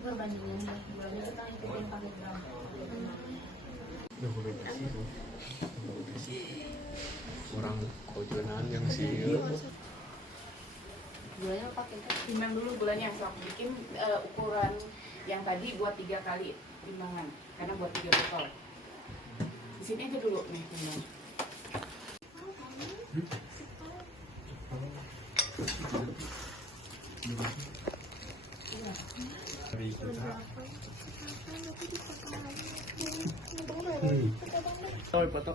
perbandingan gulanya kita ikutin pakai gram. Orang kojonan yang sih Gulanya pakai Timbang dulu gulanya, sok bikin ukuran yang tadi buat 3 kali timbangan karena buat 3 botol. Di sini aja dulu nih timbang. Oh, foto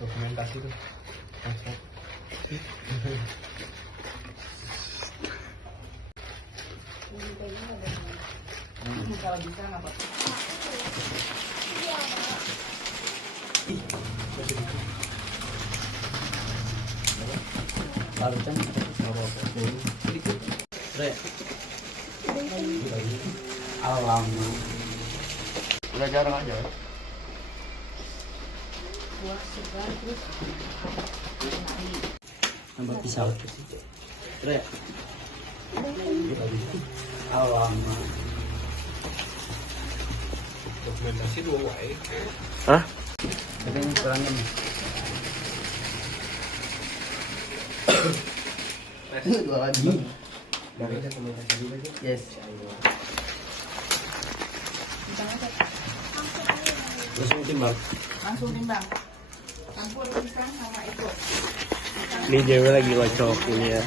dokumentasi tuh. Kalau bisa nggak apa-apa. Parutan apa-apa. Sedikit. Re. Alam. Udah jarang aja. buah segar terus Nambah pisau. Re. Alam. Dokumentasi 2 wae. Hah? Tapi ini kurangin. Dua lagi. Dari dokumentasi dulu aja. Yes. Langsung timbang. Langsung timbang. Campur pisang sama itu. Ini Dewi lagi ngocok ini ya.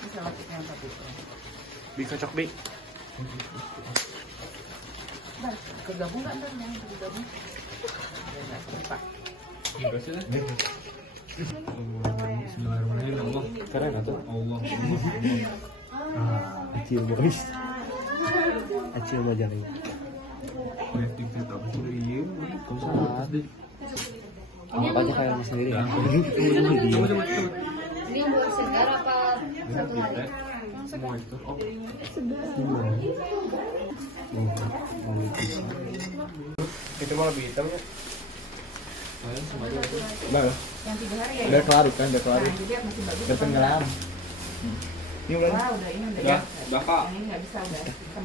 Bisa lagi yang satu. Dikocok Bi. Bah, kegabung nggak ntar yang kegabung? Pak. Bismillahirrahmanirrahim. Keren atau Allah. Acil boys. Acil majalah. Kreativitas apa sih iya? Kau salah. Anggap aja kayak lu sendiri ya. ini buah segar apa satu hari Semua itu. Oh, Itu malah lebih hitam ya. Bang, Yang 3 hari ya. udah kelar kan, udah kelar. Nah, jadi masih bagus. Udah tenggelam. Ini udah. Wah, udah ini udah. Ya, udah Kak. Yang ini nggak bisa udah.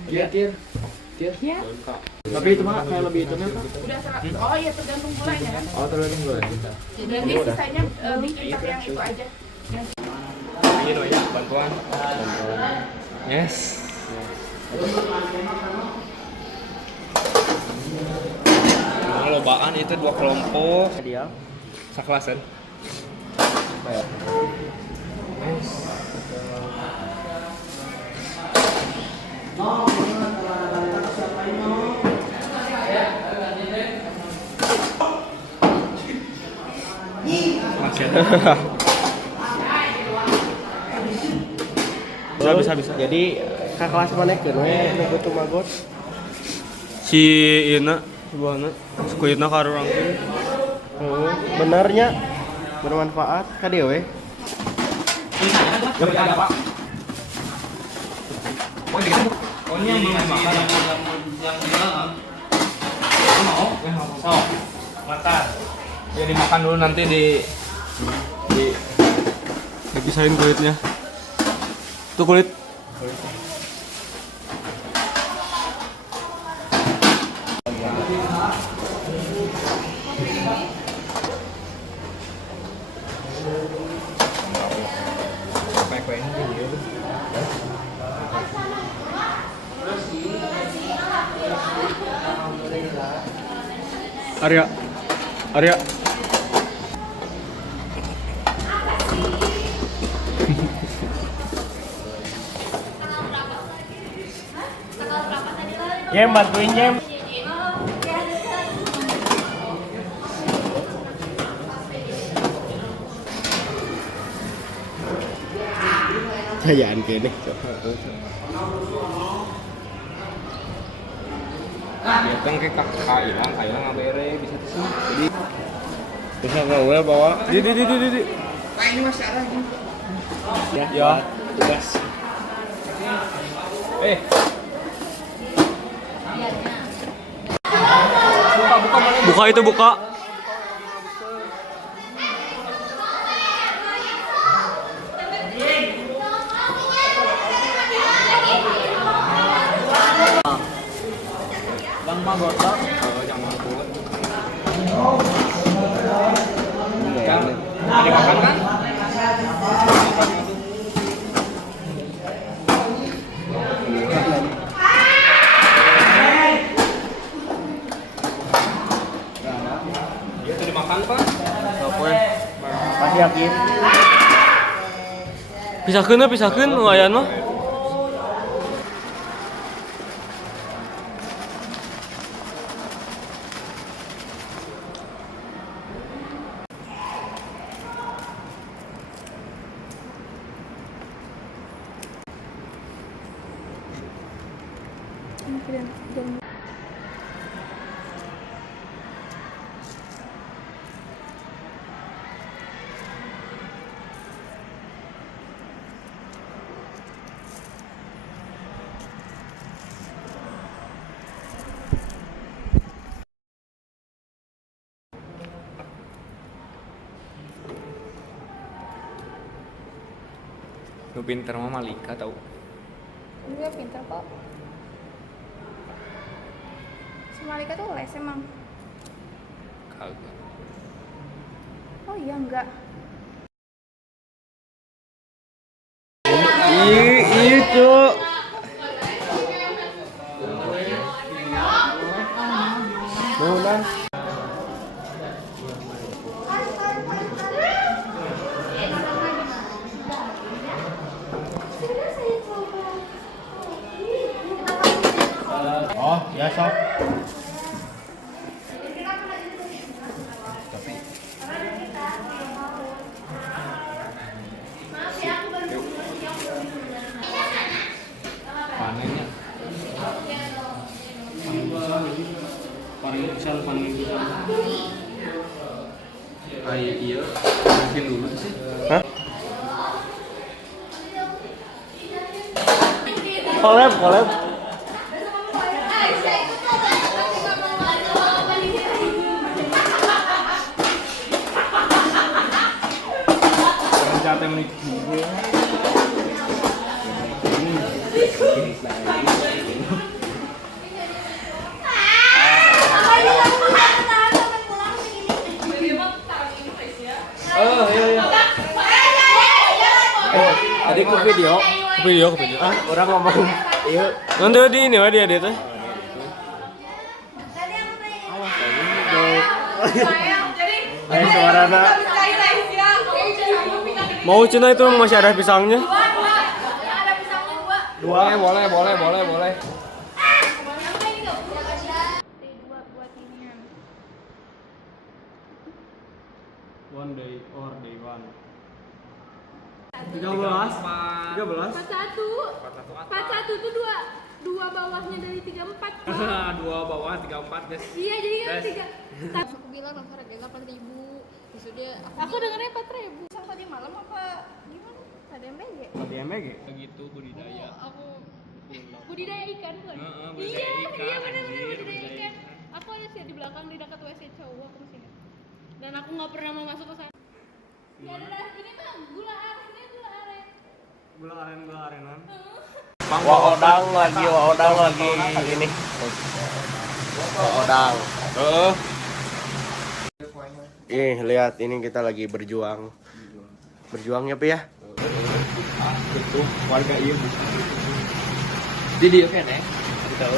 Iya, Tir. Tir. Iya. Tapi itu mah kayak lebih hitamnya Kak. Udah salah. Oh iya tergantung gulanya kan. Oh, tergantung gue. Jadi sisanya bikin pakai yang itu aja. Ini loh ya, bantuan. Yes. Nah, lobaan itu 2 kelompok. Dia. Saklasan. Bisa. Jadi ka kelas mana ke we tuh magot. Si Ina sebuahnya sekuitna karo rangkeun. Benernya bermanfaat ka dieu we. Oh, ini yang belum dimakan. Mau? Makan. Ya dimakan dulu nanti dipisahin kulitnya. Tuh kulit. Arya. Jem bantuin Jem. Cayaan kene. Datang ke kakak hilang ngabere bisa tuh sih. Jadi Bisa ngawel bawa. di. Pak ini masih ada ini. Ya. Tugas. Buka itu buka. Manggotok. Yang mabuk. Kan, ada makan kan? Iya tadi makan pak. Oke. Kasih yakin. Pisahkeun lumayan mah. Lu pinter mah Malika tau. Dia pintar kok. Si Malika tuh les emang. Kagak. Oh iya enggak. Itu. Nuhun. Oh, ya sok. Panennya. Paling bisa. Iya, mungkin dulu sih. Hah? Collab. Rencana menikah. Tadi ke video. Ah, orang ngomong. Iya. Nanti di ini mah dia teh. Suarana. Mau cina itu masih ada pisangnya. Boleh. Dua buat inian. One day or day one. 13. 41 tuh dua bawahnya dari 34. Dua bawah 34 guys. Iya jadi kan Guys. 3. Aku bilang harga 8.000. Terus dia aku dengarnya 4.000. Sang tadi malam apa gimana? Ada MBG. Di MBG. Begitu budidaya. Aku budidaya ikan bukan? Heeh, budidaya Iya ikan, benar anjir, budidaya budidaya ikan. Aku ada sih di belakang di dekat WC cowok aku masih ingat. Dan aku nggak pernah mau masuk ke sana. Ya ada ini mah gula arenan. Waodang lagi ini. Waodang. Lihat ini kita lagi berjuang. Berjuangnya apa ya? Itu warga ieu. Di dieu keneh. Tahu.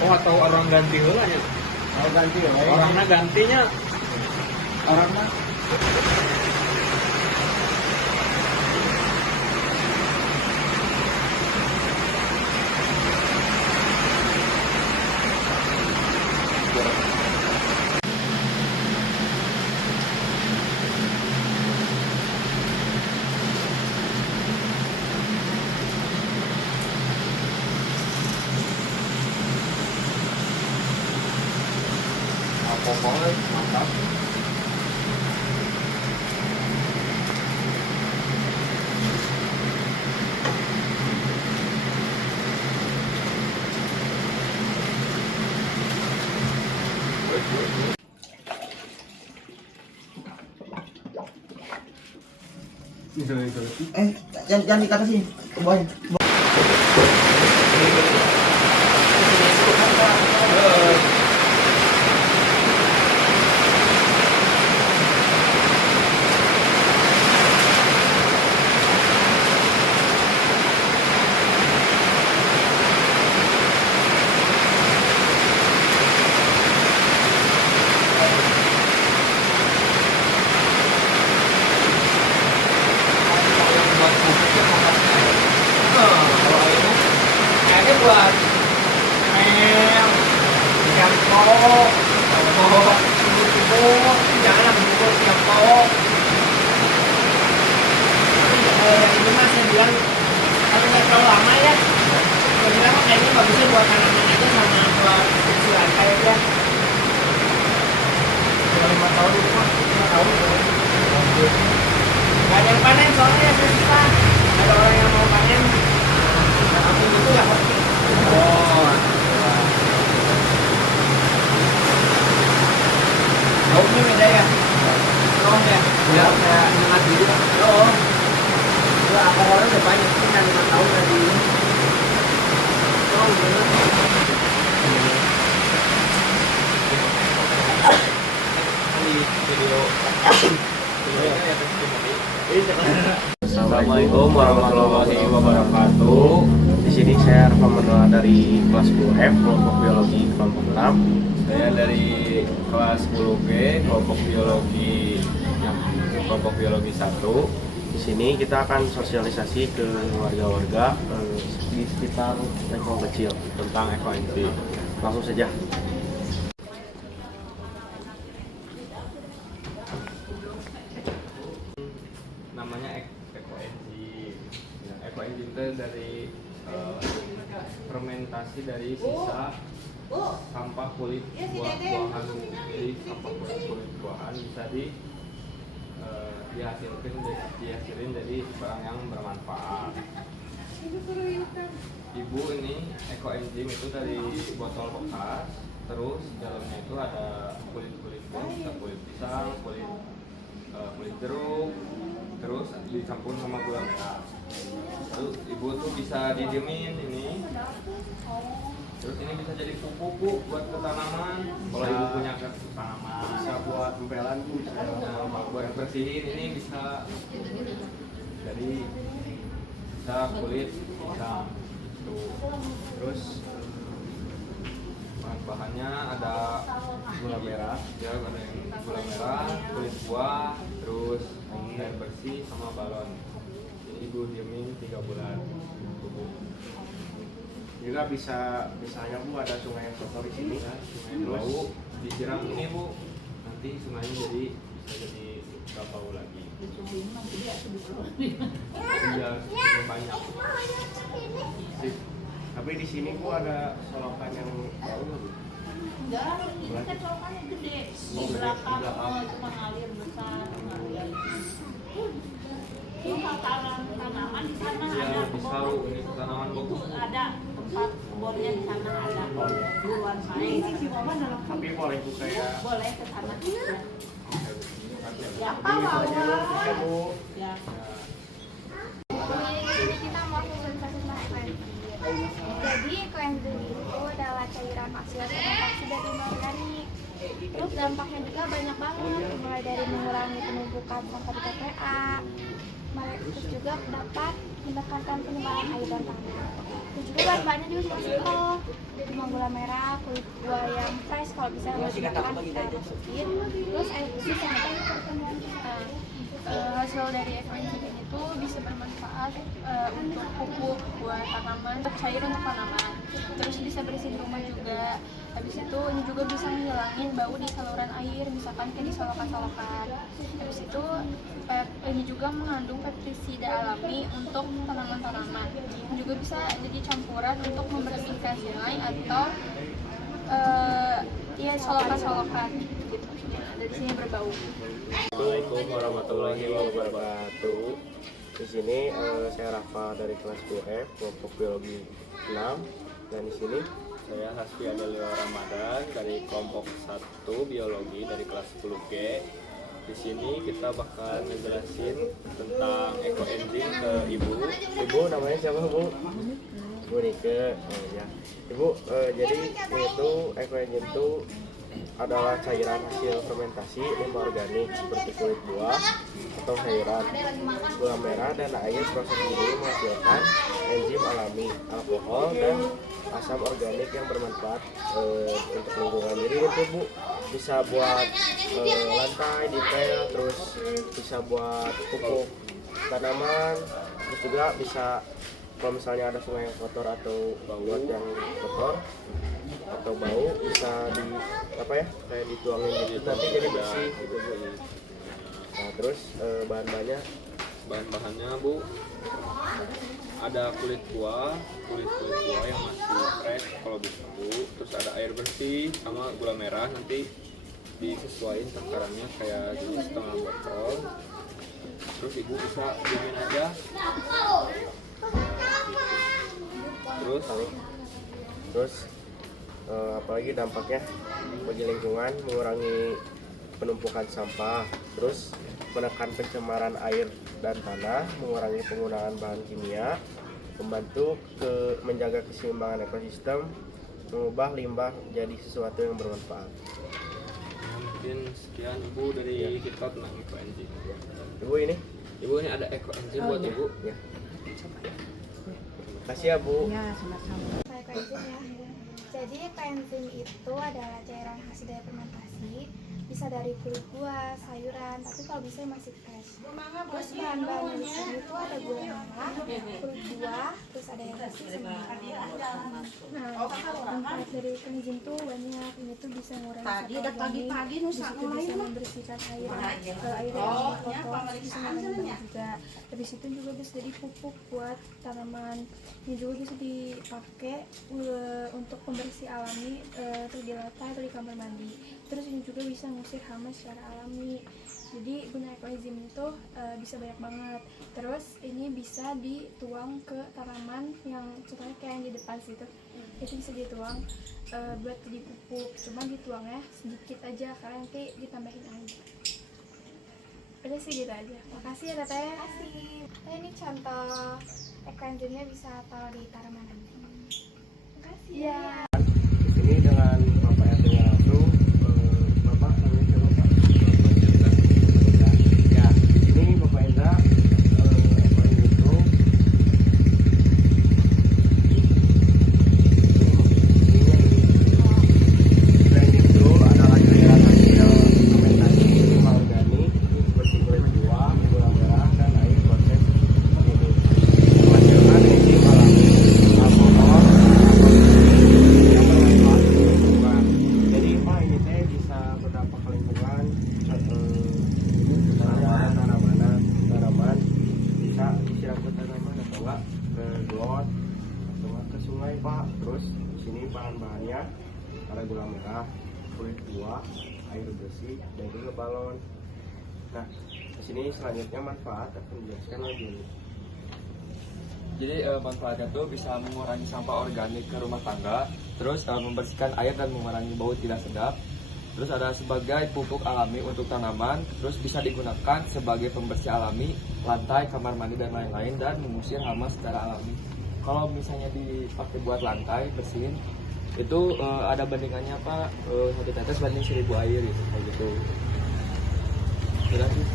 Oh atau orang ganti heula nya. Mau ganti ya? Orangna gantinya. Orangna pokoknya mantap. Jangan dikata sih, boy. ini buat mel, siampo, bubuk, janganlah bubuk siampo. Yang ini mas saya bilang kalau nggak terlalu lama ya. Saya bilang kayaknya bagusnya buat tanaman aja sama buat isi lantai aja. Kalau 5 tahun itu mah 5 tahun. Gak ada yang panen soalnya ya susah. Ada orang yang mau panen. Nah, aku itu nggak ngerti. Oh. Daunnya beda ya? Terong ya? Ya, kayak nyengat gitu. Oh. Ya, apa orang udah banyak sih yang 5 tahun tadi. Oh, bener. Assalamualaikum warahmatullahi wabarakatuh. Di sini saya Rafa Mendoa dari kelas 10F kelompok biologi kelompok 6. Saya dari kelas 10G kelompok biologi 1. Di sini kita akan sosialisasi ke warga-warga di sekitar lingkungan kecil Tentang ekoenzim. Langsung saja. Namanya ekoenzim. Ya, ekoenzim itu dari fermentasi dari sisa sampah kulit buah-buahan. Jadi sampah kulit buahan bisa dihasilin jadi barang yang bermanfaat. Ibu ini ekoenzim itu dari botol bekas, terus dalamnya itu ada kulit-kulit buah, bisa kulit pisang, kulit jeruk, terus dicampur sama gula merah. Terus ibu tuh bisa didiemin ini. Terus ini bisa jadi pupuk buat ke tanaman. Kalau ibu punya ke tanaman, bisa buat tempelan tuh, buat bersihin ini bisa. Jadi bisa kulit pisang. Tuh. Terus bahan-bahannya ada gula merah, ya ada yang gula merah, kulit buah, terus air bersih sama balon. Jadi ibu diemin 3 bulan. Juga misalnya Bu ada sungai yang kotor di sini. Sungai bau disiram ini Bu, nanti sungainya bisa jadi gak bau lagi. Iya, banyak. Sip. Tapi di sini Bu ada solokan yang bau nggak, Bu? Enggak, ini kan colokannya gede. Di belakang itu mengalir besar, mengalir. Ini tanaman di sana Iya, ada bisa Bu, ini tanaman bagus. ada tempat kebunnya di sana ada duluan main. Tapi boleh Bu kayak Boleh ke sana. Ya, ya Bu. Ya. Jadi kita mau sosialisasi tentang ekoenzim. Jadi ekoenzim itu adalah cairan hasil fermentasi dari organik. Terus dampaknya juga banyak banget, mulai dari mengurangi penumpukan sampah di TPA, terus juga dapat mendapatkan penyebaran air dan tanah. Terus juga bahan-bahannya juga super simple, cuma gula merah, kulit buah yang fresh kalau bisa masukin kita masukin, terus air bersih sama hasil dari ekoenzim ini tuh bisa bermanfaat untuk pupuk buat tanaman, untuk cair untuk tanaman, terus bisa bersihin rumah juga. Habis itu ini juga bisa menghilangin bau di saluran air, misalkan kayak di solokan-solokan. Habis itu ini juga mengandung pestisida alami untuk tanaman-tanaman. Ini juga bisa jadi campuran untuk membersihkan sungai atau ya solokan-solokan gitu. Dari sini berbau. Assalamualaikum warahmatullahi wabarakatuh. Di sini saya Rafa dari kelas 10F kelompok biologi 6, dan di sini Saya Hasbi Adalio Ramadan dari kelompok 1 biologi dari kelas 10G. Di sini kita bakal ngejelasin tentang ekoenzim ke Ibu. Ibu namanya siapa Bu? Bu Nike. Oh, ya. Ibu, jadi itu ekoenzim itu adalah cairan hasil fermentasi limbah organik seperti kulit buah atau sayuran, gula merah dan air proses ini menghasilkan enzim alami, alkohol dan asam organik yang bermanfaat untuk lingkungan. Jadi itu Bu bisa buat lantai, detail, terus bisa buat pupuk tanaman, terus juga bisa kalau misalnya ada sungai yang kotor atau buat yang kotor atau bau bisa di apa ya kayak dituangin gitu nanti jadi bersih gitu Bu. Nah terus bahan-bahannya Bahan-bahannya Bu, ada kulit buah yang masih fresh kalau bisa Bu. Terus ada air bersih sama gula merah, nanti disesuaikan takarannya kayak gini setengah botol. Terus Ibu bisa diamin aja. terus apalagi dampaknya bagi lingkungan, mengurangi penumpukan sampah, terus menekan pencemaran air dan tanah, mengurangi penggunaan bahan kimia, membantu menjaga keseimbangan ekosistem, mengubah limbah jadi sesuatu yang bermanfaat. Mungkin sekian Ibu dari kita tentang ekoenzim. Ibu ini Ada ekoenzim buat Ibu. ya. Terima kasih ya Bu. Ekoenzim ya. Jadi ekoenzim itu adalah cairan hasil dari fermentasi, bisa dari kulit buah, sayuran, tapi kalau bisa masih fresh. Terus bahan-bahan di sini itu ada gula merah, kulit buah, terus ada yang bersih sama Nah, manfaat dari ekoenzim tuh banyak. Ini tuh bisa mengurangi sampah organik, di situ bisa membersihkan air yang kotor, bisa mengurangi juga. Habis itu juga bisa jadi pupuk buat tanaman. Ini juga bisa dipakai untuk pembersih alami atau di lantai atau di kamar mandi. Terus ini juga bisa ngusir hama secara alami. Jadi guna ekoenzim itu bisa banyak banget. Terus ini bisa dituang ke tanaman yang contohnya kayak yang di depan situ. Itu bisa dituang buat jadi pupuk. Cuma dituangnya sedikit aja karena nanti ditambahin air. Udah sih gitu aja. Makasih ya Teteh. Makasih. Ini contoh ekoenzimnya bisa taruh di tanaman nanti. Makasih ya. Di sini dengan Bapak RT-nya langsung, Bapak namanya siapa Pak? Ya, di sini Bapak Enda, ekoenzim itu ekoenzim itu adalah cairan hasil fermentasi limbah organik seperti kulit buah, gula merah, dan air proses ini menghasilkan enzim alami alkohol yang bermanfaat untuk lingkungan. Jadi Pak ini teh bisa berdampak ke lingkungan, tanaman bisa disiram ke tanaman atau enggak ke got atau enggak ke sungai Pak. Terus di sini bahan-bahannya ada gula merah, kulit buah, air bersih, dan juga balon. Nah di sini selanjutnya manfaat akan dijelaskan lagi. Jadi manfaatnya tuh bisa mengurangi sampah organik ke rumah tangga, terus membersihkan air dan mengurangi bau tidak sedap. Terus ada sebagai pupuk alami untuk tanaman, terus bisa digunakan sebagai pembersih alami lantai, kamar mandi dan lain-lain, dan mengusir hama secara alami. Kalau misalnya dipakai buat lantai bersihin, itu ada bandingannya apa? 1 tetes banding 1000 air gitu, kayak gitu. Udah sih.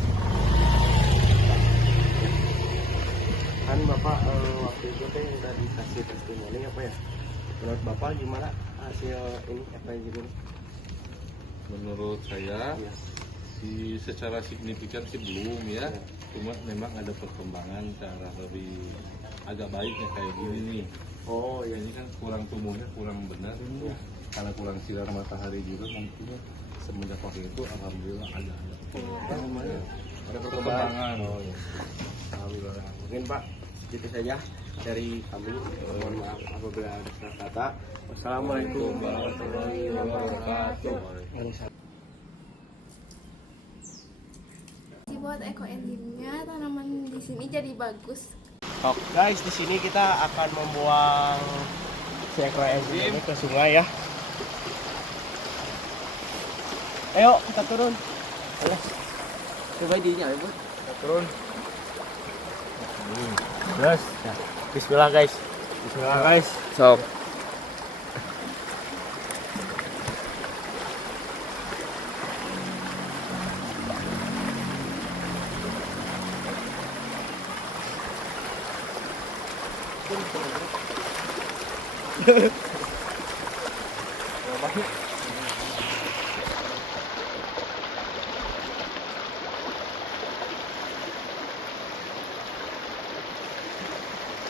Kan Bapak waktu itu teh udah dikasih testimoni apa ya? Menurut Bapak gimana hasil ini ekoenzim ini? Menurut saya Ya. secara signifikan sih belum ya. Cuma memang ada perkembangan cara lebih agak baiknya kayak gini nih. Oh Ya ini kan kurang tumbuhnya kurang benar karena kurang sinar matahari juga mungkin semenjak waktu itu alhamdulillah ada perkembangan. Oh, ya. Alhamdulillah. Mungkin Pak itu saja dari kami. Mohon maaf apabila ada salah kata. Wassalamualaikum warahmatullahi wabarakatuh. Buat ekoenzimnya tanaman di sini jadi bagus. Oke guys, di sini kita akan membuang si ekoenzim ini ke sungai ya. Ayo kita turun. Ayo. Coba dinya Ibu. Kita turun. Terus, ya. Bismillah guys. Bismillah guys. Sok.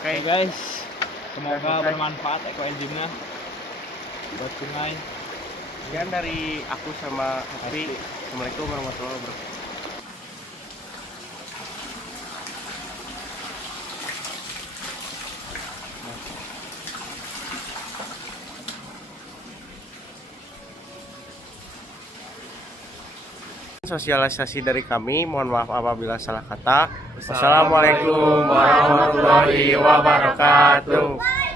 Oke guys, Semoga bermanfaat ekoenzimnya buat sungai. Sekian dari aku sama Hafi. Assalamualaikum warahmatullahi wabarakatuh. Sosialisasi dari kami, mohon maaf apabila salah kata. Wassalamualaikum warahmatullahi wabarakatuh.